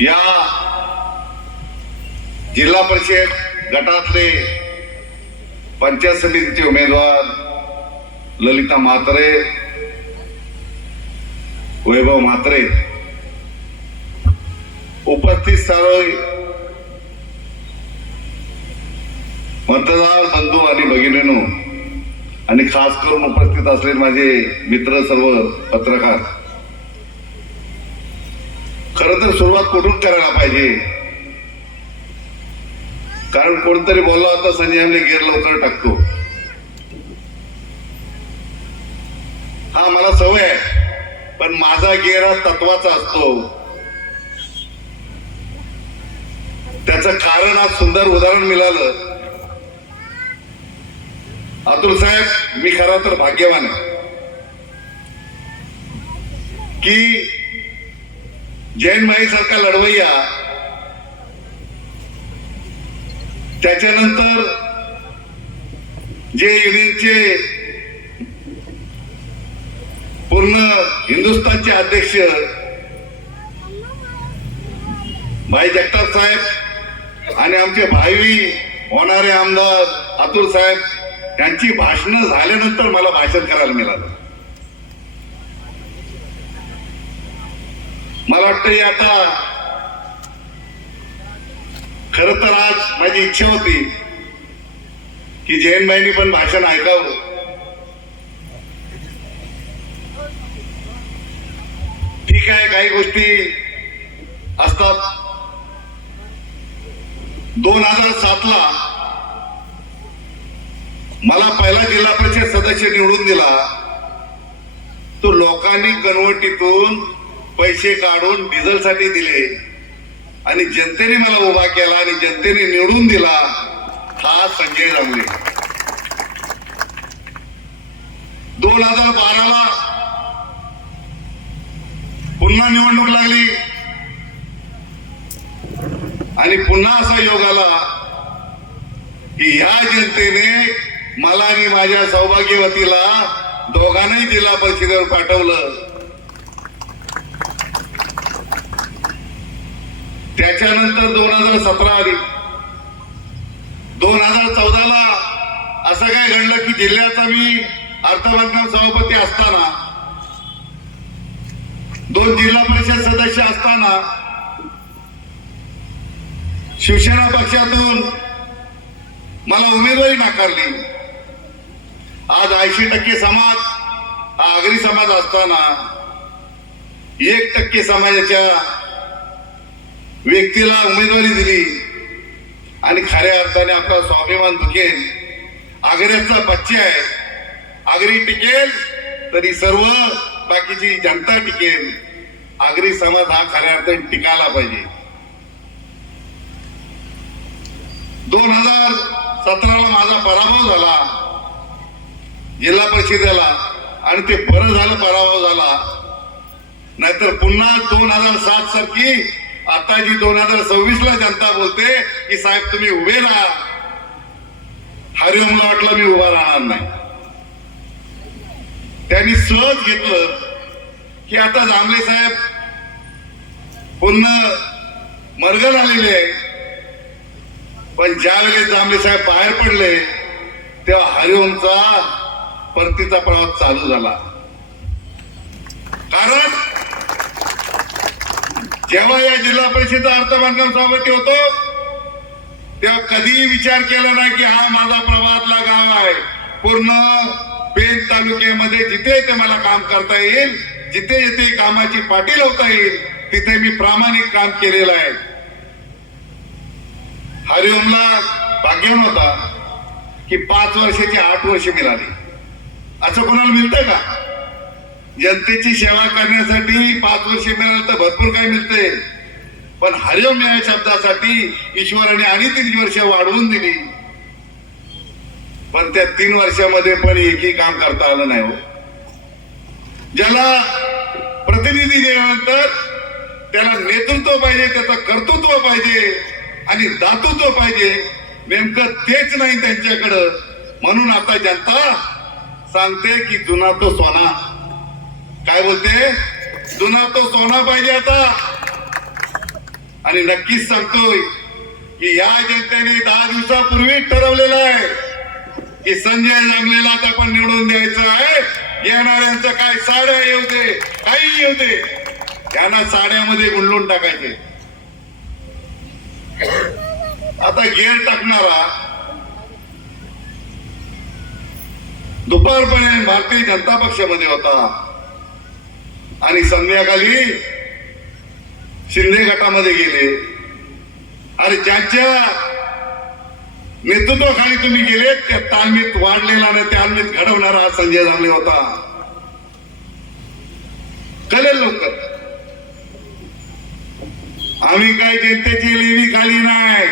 या जिल्हा परिषद गटातले पंचायत समितीचे उमेदवार ललिता म्हात्रे वैभव म्हात्रे उपस्थित सर्व मतदार बंधू आणि भगिनीनो आणि खास करून उपस्थित असलेले माझे मित्र सर्व पत्रकार. खर तर सुरुवात कुठून करायला पाहिजे? कारण कोणतरी बोलला होता संजय गेर लवकर टाकतो. हा मला सवय आहे. पण माझा गेर हा तत्वाचा असतो. त्याचं कारण आज सुंदर उदाहरण मिळालं. अतुल साहेब मी खरा तर भाग्यवान आहे. की जैन माई सारखा लढवय्या. त्याच्यानंतर जे युनियनचे पूर्ण हिंदुस्थानचे अध्यक्ष भाई जगताप साहेब आणि आमचे भावी होणारे आमदार अतुल साहेब यांची भाषणं झाल्यानंतर मला भाषण करायला मिळालं. मला वाटतं आता खर तर आज माझी इच्छा होती की जयंतबाईंनी पण भाषण ऐकावं. ठीक आहे काही गोष्टी असतात. दोन हजार सातला मला पहिला जिल्हा परिषद सदस्य निवडून दिला. तो लोकांनी कन्वर्टीतून पैसे काढून डिझेलसाठी दिले. आणि जनतेने मला उभा केला आणि जनतेने निवडून दिला हा संजय जांभळे. दोन हजार बाराला पुन्हा निवडणूक लागली. आणि पुन्हा असा योग आला की ह्या जनतेने मला आणि माझ्या सौभाग्यवतीला दोघांनाही जिल्हा परिषदेवर पाठवलं त्याच्यानंतर दोन हजार सतरा आली दोन हजार चौदाला असं काय घडलं की जिल्ह्याचा मी अर्थबांधकाम सभापती असताना दोन जिल्हा परिषद सदस्य असताना शिवसेना पक्षातून मला उमेदवारी नाकारली. आज ऐंशी टक्के समाज हा आगरी समाज असताना एक टक्के समाजाच्या व्यक्तीला उमेदवारी दिली. आणि खऱ्या अर्थाने आपला स्वाभिमान दुखेल. आग्र्याचा बच्चे आहे आगरी टिकेल तरी सर्व बाकीची जनता टिकेल। आगरी समाज हा खऱ्या अर्थाने टिकायला पाहिजे दोन हजार सतराला माझा पराभव झाला। जिल्हा परिषदेला आणि ते बरं झालं पराभव झाला. नाहीतर पुन्हा दोन हजार सात सारखी आता जी दोन हजार सव्वीस ला जनता बोलते की साहेब तुम्ही उभे राहा. हरिओमला वाटलं मी उभा राहणार नाही. त्यांनी सहज घेतलं की आता जांभळे साहेब पुन्हा मरगल आलेले आहे पण ज्या वेळेस जांभळे साहेब बाहेर पडले तेव्हा हरिओमचा परतीचा प्रवास चालू झाला. कारण जेव्हा या जिल्हा परिषद अर्थबांधकाम सभापती होतो तेव्हा कधीही विचार केला नाही की हा माझा प्रभातला गाव आहे. पूर्ण पेन तालुक्यामध्ये जिथे ते मला काम करता येईल जिथे जिथे कामाची पाठी लावता येईल तिथे मी प्रामाणिक काम केलेलं आहे. हरिओमला भाग्यवान होता की पाच वर्षाची आठ वर्ष मिळाली. असं कोणाला मिळतंय का? जनतेची सेवा करण्यासाठी पाच वर्ष मिळालं तर भरपूर काही मिळतंय. पण हरिओम या शब्दासाठी ईश्वराने आणि तीन वर्ष वाढवून दिली. पण त्या तीन वर्षामध्ये पण एकही काम करता आलं नाही हो. ज्याला प्रतिनिधी दिल्यानंतर त्याला नेतृत्व पाहिजे त्याचं कर्तृत्व पाहिजे आणि दातृत्व पाहिजे नेमकं तेच नाही त्यांच्याकडं. म्हणून आता जनता सांगते की जुना तो सोना. काय बोलते? जुना तो सोना पाहिजे आता. आणि नक्कीच सांगतोय की या जनतेने दहा दिवसापूर्वी ठरवलेलं आहे की संजय जंगलेला आपण निवडून द्यायचं आहे. येणाऱ्यांचं काय साड्या येऊ दे काही येऊ दे. त्यांना साड्यामध्ये गुंडून टाकायचे. आता गेअर टाकणारा दुपारपर्यंत भारतीय जनता पक्षामध्ये होता. आणि संध्याकाळी शिंदे गटामध्ये गेले. अरे ज्यांच्या नेतृत्वाखाली तुम्ही गेले त्या तालमीत वाढलेला आणि तालमीत घडवणारा हा संजय दामले होता. कळेल लवकर. आम्ही काय जनतेची लेणी खाली नाही.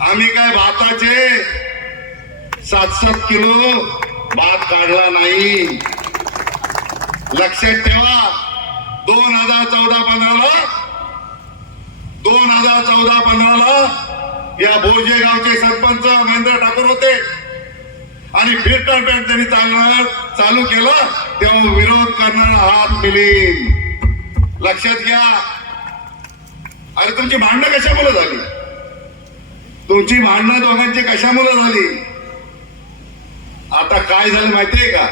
आम्ही काय भाताचे सात सात किलो भात काढला नाही. लक्षात ठेवा. दोन हजार चौदा पंधराला दोन हजार चौदा पंधराला या भोजे गावचे सरपंच महेंद्र ठाकूर होते. आणि फिरटर पॅन्ट त्यांनी चालणार चालू केलं तेव्हा विरोध करणार हात मिली लक्षात घ्या. अरे तुमची भांडणं कशामुळे झाली? तुमची भांडणं दोघांची कशामुळे झाली? आता काय झालं माहितीये का?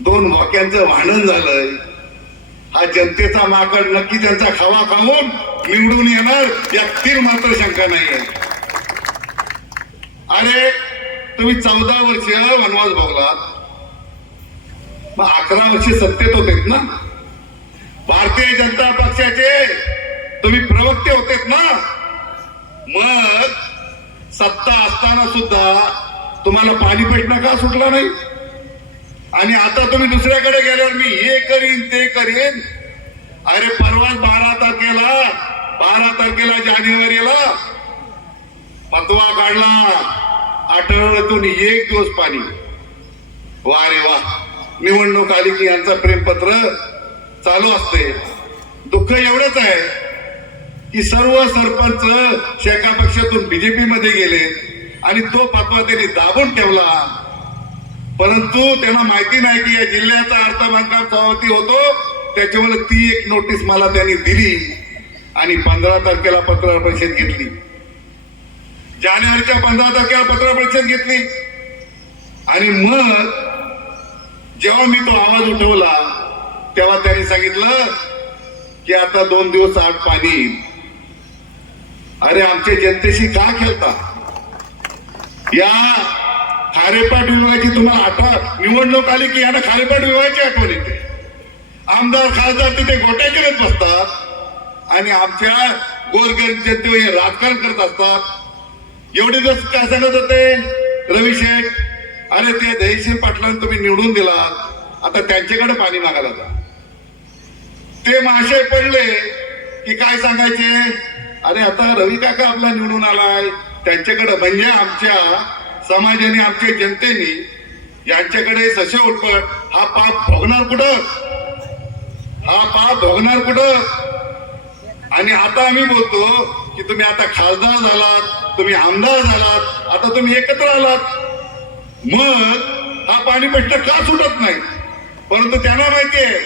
दोन वाक्यांचं भांडण झालंय. हा जनतेचा माकड नक्की त्यांचा खावा खाऊन निवडून येणार यातील मात्र शंका नाहीये अरे तुम्ही चौदा वर्ष वनवास भोगलात. मग अकरा वर्ष सत्तेत होतेत ना? भारतीय जनता पक्षाचे तुम्ही प्रवक्ते होतेत ना? मग सत्ता असताना सुद्धा तुम्हाला पाणी पेटणं का सुटला नाही? आणि आता तुम्ही दुसऱ्याकडे गेल्यावर मी हे करीन ते करीन. अरे परवा बारा तारखेला बारा तारखेला जानेवारीला पतवा काढला. आठवड्यातून एक दिवस पाणी. वा रे वा. निवडणूक आली की यांचं प्रेमपत्र चालू असते. दुःख एवढंच आहे की सर्व सरपंच शेका पक्षातून बीजेपी मध्ये गेले आणि तो पतवा त्यांनी दाबून ठेवला. परंतु त्यांना माहिती नाही की या जिल्ह्याचा अर्थ बांधकाम सभापती होतो. त्याच्यामुळे ती एक नोटीस मला त्यांनी दिली आणि पंधरा तारखेला पत्रकार परिषद घेतली. जानेवारीच्या पंधरा तारखेला पत्रकार परिषद घेतली. आणि मग जेव्हा मी तो आवाज उठवला तेव्हा त्यांनी सांगितलं की आता दोन दिवस आठ पाणी अरे आमच्या जनतेशी का खेळता? या खारेपाट विभागाची तुम्हाला आठवण निवडणूक आली की यांना खारेपाट विभागाची आठवण येते. आमदार खासदार तिथे गोट्या करत बसतात आणि आमच्या गोरगरीब जनतेवर हे राजकारण करत असतात. एवढे दिवस काय सांगत होते रवी शेख अरे ते दहीशीर पाटलांना तुम्ही निवडून दिलात आता त्यांच्याकडे पाणी मागायला जा. ते महाशय पडले की काय सांगायचे? अरे आता रवी काका आपला निवडून आलाय त्यांच्याकडे म्हणजे आमच्या समाजाने आमच्या जनतेने यांच्याकडे सशे उठपट हा पाप भोगणार कुठं? हा पाप भोगणार कुठं? आणि आता आम्ही बोलतो की तुम्ही आता खासदार झालात तुम्ही आमदार झालात आता तुम्ही एकत्र आलात. मग हा पाणी प्रश्न का सुटत नाही? परंतु त्यांना माहिती आहे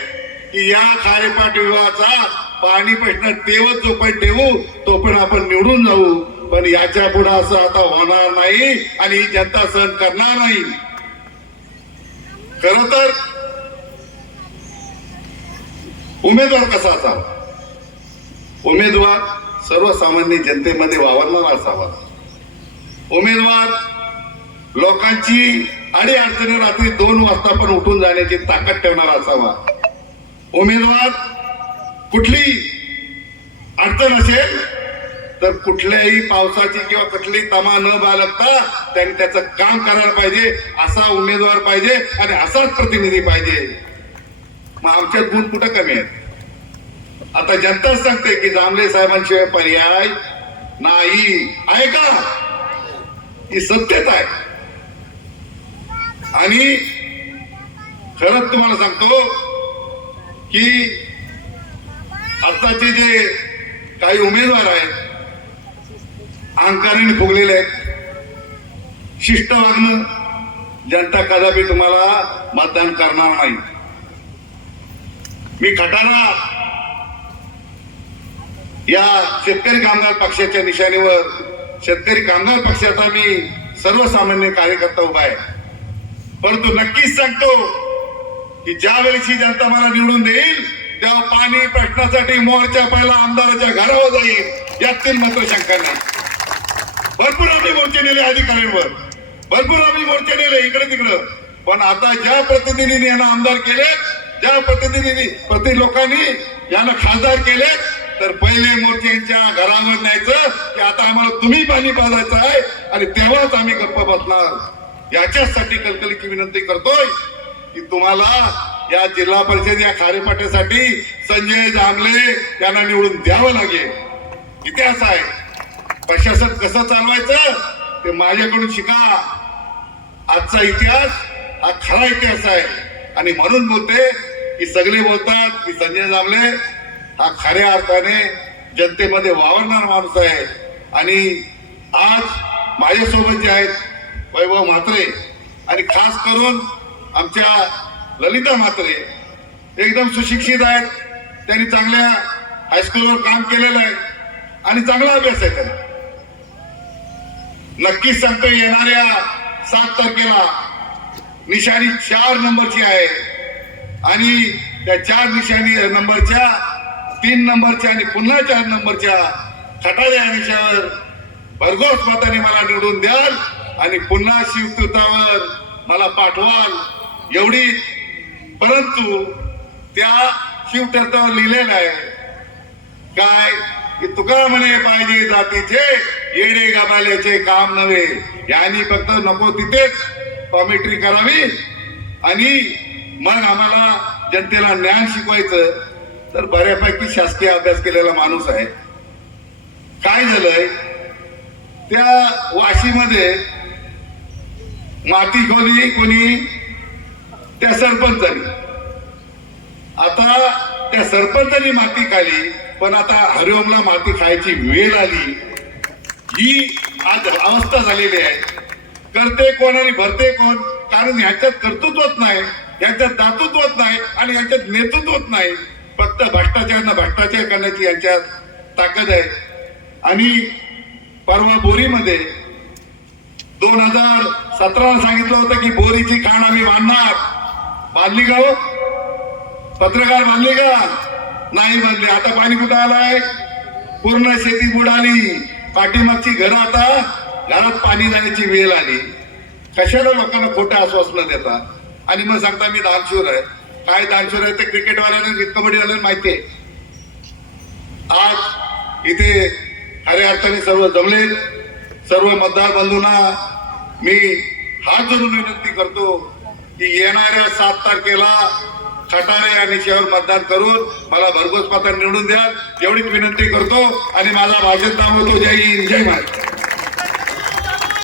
की या खारेपाट विभागाचा पाणी प्रश्न तेवत जो पण ठेवू तो पण आपण निवडून जाऊ. पण याच्यापुढे असं आता होणार नाही आणि ही जनता सहन करणार नाही. खर तर उमेदवार कसा असावा? उमेदवार सर्वसामान्य जनतेमध्ये वावरणारा असावा. उमेदवार लोकांची आणि अडचणी रात्री दोन वाजता पण उठून जाण्याची ताकद ठेवणारा असावा. उमेदवार कुठली अडचण असेल तर कुठल्याही पावसाची किंवा कुठलीही तमा न बाळगता त्यांनी त्याचं काम करायला पाहिजे असा उमेदवार पाहिजे आणि असाच प्रतिनिधी पाहिजे. मग आमच्यात गुण कुठं कमी आहेत? आता जनताच सांगते की जांभळे साहेबांशिवाय पर्याय नाही. आहे का? ही सत्यत आहे. आणि खरंच तुम्हाला सांगतो की आताचे जे काही उमेदवार आहेत अहंकाराने फुगलेले आहेत. शिष्ट वागणं जनता कदापि तुम्हाला मतदान करणार नाही. मी खटारा या शेतकरी कामगार पक्षाच्या निशाणीवर शेतकरी कामगार पक्षाचा मी सर्वसामान्य कार्यकर्ता उभा आहे. परंतु नक्कीच सांगतो की ज्या वेळेची जनता मला निवडून देईल तेव्हा पाणी प्रश्नासाठी मोर्चा पहिला आमदाराच्या घरावर जाईल यातील मात्र शंका नाही. भरपूर आम्ही मोर्चे नेले अधिकाऱ्यांवर. भरपूर आम्ही मोर्चे नेले इकडे तिकडं. पण आता ज्या प्रतिनिधींनी यांना आमदार केले ज्या प्रतिनिधी प्रति लोकांनी यांना खासदार केले तर पहिले मोर्चेच्या यांच्या घरावर न्यायचं की आता आम्हाला तुम्ही पाणी पाजायचं आहे आणि तेव्हाच आम्ही गप्प बसणार. याच्यासाठी कलकलीची विनंती करतोय की तुम्हाला या जिल्हा परिषद या खारेपाट्यासाठी संजय जांभले यांना निवडून द्यावं लागेल. इतिहास आहे. प्रशासन कसं चालवायचं ते माझ्याकडून शिका. आजचा इतिहास हा खरा इतिहास आहे. आणि म्हणून बोलते की सगळे बोलतात की संजय जांभले हा खऱ्या अर्थाने जनतेमध्ये वावरणार माणूस आहे. आणि आज माझ्यासोबत जे आहेत वैभव म्हात्रे आणि खास करून आमच्या ललिता म्हात्रे एकदम सुशिक्षित आहेत. त्यांनी चांगल्या हायस्कूलवर काम केलेलं आहे. आणि चांगला अभ्यास आहे त्यांना. नक्कीच सांगतो येणाऱ्या सात तारखेला निशाणी चार नंबरची आहे. आणि त्या चार निशाणी नंबरच्या तीन नंबरच्या आणि पुन्हा चार नंबरच्या खटाऱ्या निशावर भरघोस मताने मला निवडून द्याल आणि पुन्हा शिवकृतावर मला पाठवाल एवढी. परंतु त्या शिवकृतावर लिहिलेलं आहे काय की तुका म्हणे पाहिजे जातीचे येडे गमाल्याचे काम नव्हे. यांनी फक्त नको तिथेच कॉमेट्री करावी आणि मग आम्हाला जनतेला ज्ञान शिकवायचं. तर बऱ्यापैकी शासकीय अभ्यास केलेला माणूस आहे. काय झालंय? त्या वाशीमध्ये माती खोली कोणी? त्या सरपंचानी. आता त्या सरपंचानी माती खाली पण आता हरिओमला माती खायची वेळ आली. ही आज अवस्था झालेली आहे. करते कोण आणि भरते कोण? कारण ह्याच्यात कर्तृत्वच नाही याच्यात दातृत्वच नाही आणि याच्यात नेतृत्वच नाही. फक्त भ्रष्टाचार भ्रष्टाचार करण्याची यांच्यात ताकद आहे. आणि परवा बोरीमध्ये दोन हजार सतराला सांगितलं होतं की बोरीची खाण आम्ही बांधणार बांधली का हो? पत्रकार बांधली का? नाही बांधली आता पाणी कुठं आलाय? पूर्ण शेती बुडाली. पाठीमागची घरं आता घरात पाणी जाण्याची वेळ आली. कशाला लोकांना खोटं आश्वासनं देतात आणि मग सांगता मी दानशूर आहे. काय दानशूर आहे ते क्रिकेटवाल्याने कबड्डीवाल्याने माहिती आहे आज इथे खऱ्या अर्थाने सर्व जमले. सर्व मतदार बंधूंना मी हात धरून विनंती करतो की येणाऱ्या सात तारखेला खटारे आणि शहर मतदान करून मला भरघोस पात्र निवडून द्या एवढीच विनंती करतो आणि माझा भाषण थांबवतो. जय हिंद. जय महाराज